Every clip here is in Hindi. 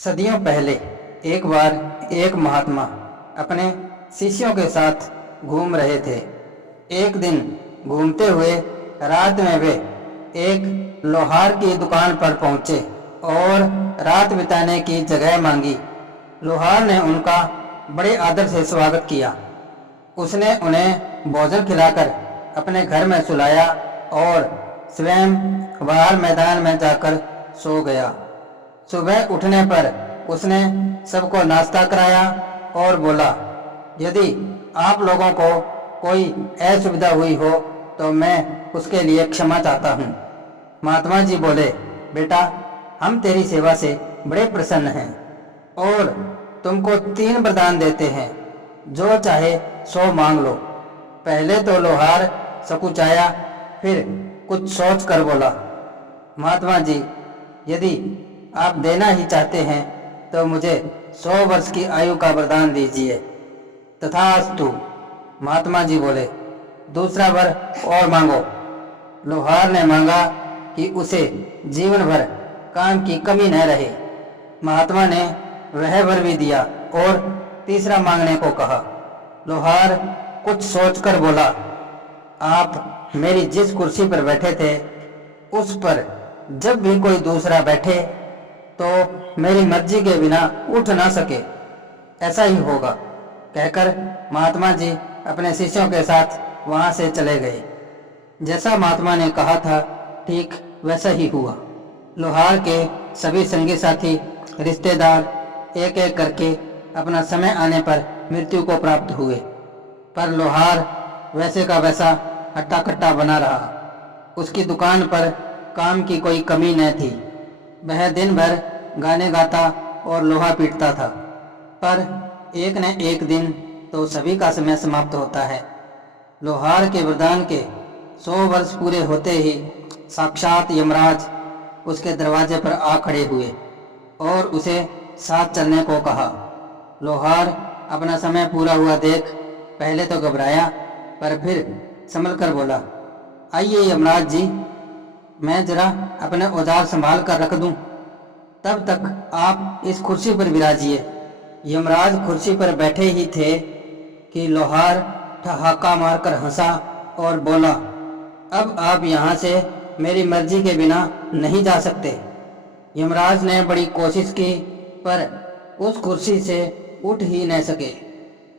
सदियों पहले एक बार एक महात्मा अपने शिष्यों के साथ घूम रहे थे। एक दिन घूमते हुए रात में वे एक लोहार की दुकान पर पहुंचे और रात बिताने की जगह मांगी। लोहार ने उनका बड़े आदर से स्वागत किया। उसने उन्हें भोजन खिलाकर अपने घर में सुलाया और स्वयं बाहर मैदान में जाकर सो गया। सुबह उठने पर उसने सबको नाश्ता कराया और बोला, यदि आप लोगों को कोई असुविधा हुई हो तो मैं उसके लिए क्षमा चाहता हूँ। महात्मा जी बोले, बेटा, हम तेरी सेवा से बड़े प्रसन्न हैं और तुमको 3 वरदान देते हैं, जो चाहे सो मांग लो। पहले तो लोहार सकुचाया, फिर कुछ सोच कर बोला, महात्मा जी, यदि आप देना ही चाहते हैं तो मुझे 100 वर्ष की आयु का वरदान दीजिए। तथास्तु, महात्मा जी बोले, दूसरा वर और मांगो। लोहार ने मांगा कि उसे जीवन भर काम की कमी न रहे। महात्मा ने वह वर भी दिया और तीसरा मांगने को कहा। लोहार कुछ सोचकर बोला, आप मेरी जिस कुर्सी पर बैठे थे उस पर जब भी कोई दूसरा बैठे तो मेरी मर्जी के बिना उठ ना सके, ऐसा ही होगा। कहकर महात्मा जी अपने शिष्यों के साथ वहां से चले गए। जैसा महात्मा ने कहा था ठीक वैसा ही हुआ। लोहार के सभी संगी साथी रिश्तेदार एक एक करके अपना समय आने पर मृत्यु को प्राप्त हुए, पर लोहार वैसे का वैसा हट्टा कट्टा बना रहा। उसकी दुकान पर काम की कोई कमी न थी। वह दिन भर गाने गाता और लोहा पीटता था, पर एक न एक दिन तो सभी का समय समाप्त होता है। लोहार के वरदान के 100 वर्ष पूरे होते ही साक्षात यमराज उसके दरवाजे पर आ खड़े हुए और उसे साथ चलने को कहा। लोहार अपना समय पूरा हुआ देख पहले तो घबराया, पर फिर संभल कर बोला, आइए यमराज जी, मैं जरा अपने औजार संभाल कर रख दूं, तब तक आप इस कुर्सी पर विराजिए। यमराज कुर्सी पर बैठे ही थे कि लोहार ठहाका मारकर हंसा और बोला, अब आप यहाँ से मेरी मर्जी के बिना नहीं जा सकते। यमराज ने बड़ी कोशिश की, पर उस कुर्सी से उठ ही न सके।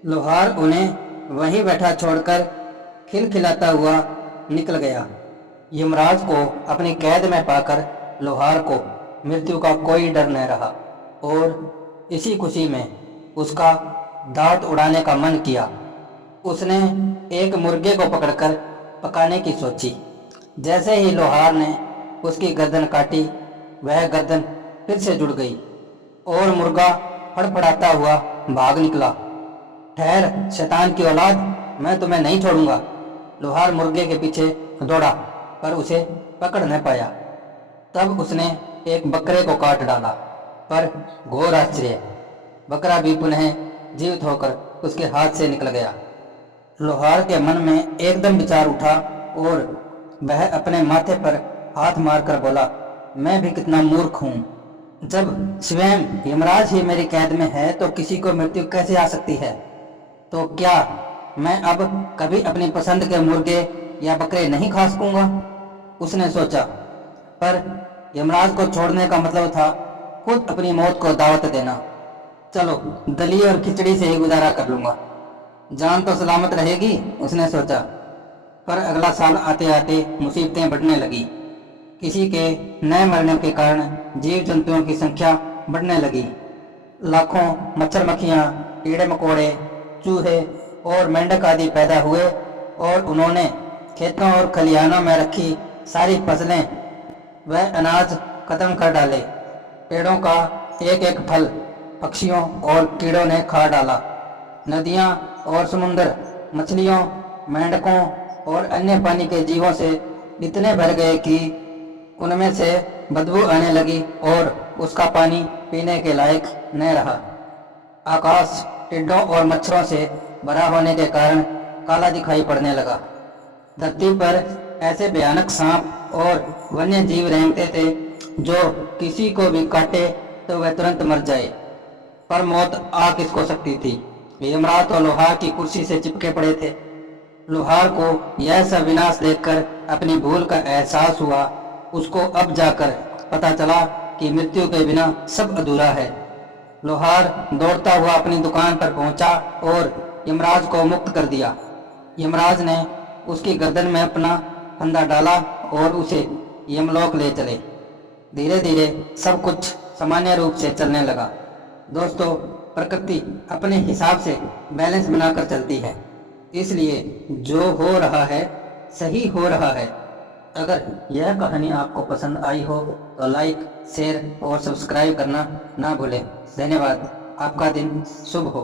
लोहार उन्हें वहीं बैठा छोड़कर खिलखिलाता हुआ निकल गया। यमराज को अपनी कैद में पाकर लोहार को मृत्यु का कोई डर न रहा और इसी खुशी में उसका दांत उड़ाने का मन किया। उसने एक मुर्गे को पकड़कर पकाने की सोची। जैसे ही लोहार ने उसकी गर्दन काटी, वह गर्दन फिर से जुड़ गई और मुर्गा फड़फड़ाता हुआ भाग निकला। ठहर शैतान की औलाद, मैं तुम्हें नहीं छोड़ूंगा। लोहार मुर्गे के पीछे दौड़ा, पर उसे पकड़ न पाया। तब उसने एक बकरे को काट डाला, पर घोर आश्चर्य, बकरा भी पुनः जीवित होकर उसके हाथ से निकल गया। लोहार के मन में एकदम विचार उठा और वह अपने माथे पर हाथ मारकर बोला, मैं भी कितना मूर्ख हूँ। जब स्वयं यमराज ही मेरी कैद में है तो किसी को मृत्यु कैसे आ सकती है? तो क्या मैं अब कभी अपनी पसंद के मुर्गे या बकरे नहीं खा सकूंगा? उसने सोचा। पर यमराज को छोड़ने का मतलब था खुद अपनी मौत को दावत देना। चलो, दलिए और खिचड़ी से ही गुजारा कर लूंगा, जान तो सलामत रहेगी, उसने सोचा। पर अगला साल आते आते मुसीबतें बढ़ने लगी। किसी के न मरने के कारण जीव जंतुओं की संख्या बढ़ने लगी। लाखों मच्छर मक्खियाँ, कीड़े मकोड़े, चूहे और मेंढक आदि पैदा हुए और उन्होंने खेतों और खलिहानों में रखी सारी फसलें वह अनाज खत्म कर डाले। पेड़ों का एक एक फल पक्षियों और कीड़ों ने खा डाला। नदियाँ और समुद्र मछलियों, मेंढकों और अन्य पानी के जीवों से इतने भर गए कि उनमें से बदबू आने लगी और उसका पानी पीने के लायक न रहा। आकाश टिड्डों और मच्छरों से भरा होने के कारण काला दिखाई पड़ने लगा। धरती पर ऐसे भयानक सांप और वन्य जीव रेंगते थे जो किसी को भी काटे तो वह तुरंत मर जाए, पर मौत आ किसको सकती थी। यमराज तो लोहार की कुर्सी से चिपके पड़े थे। लोहार को यह सब विनाश देखकर अपनी भूल का एहसास हुआ। उसको अब जाकर पता चला कि मृत्यु के बिना सब अधूरा है। लोहार दौड़ता हुआ अपनी दुकान पर पहुंचा और यमराज को मुक्त कर दिया। यमराज ने उसकी गर्दन में अपना फंदा डाला और उसे यमलोक ले चले। धीरे धीरे सब कुछ सामान्य रूप से चलने लगा। दोस्तों, प्रकृति अपने हिसाब से बैलेंस बनाकर चलती है, इसलिए जो हो रहा है सही हो रहा है। अगर यह कहानी आपको पसंद आई हो तो लाइक, शेयर और सब्सक्राइब करना ना भूलें। धन्यवाद। आपका दिन शुभ हो।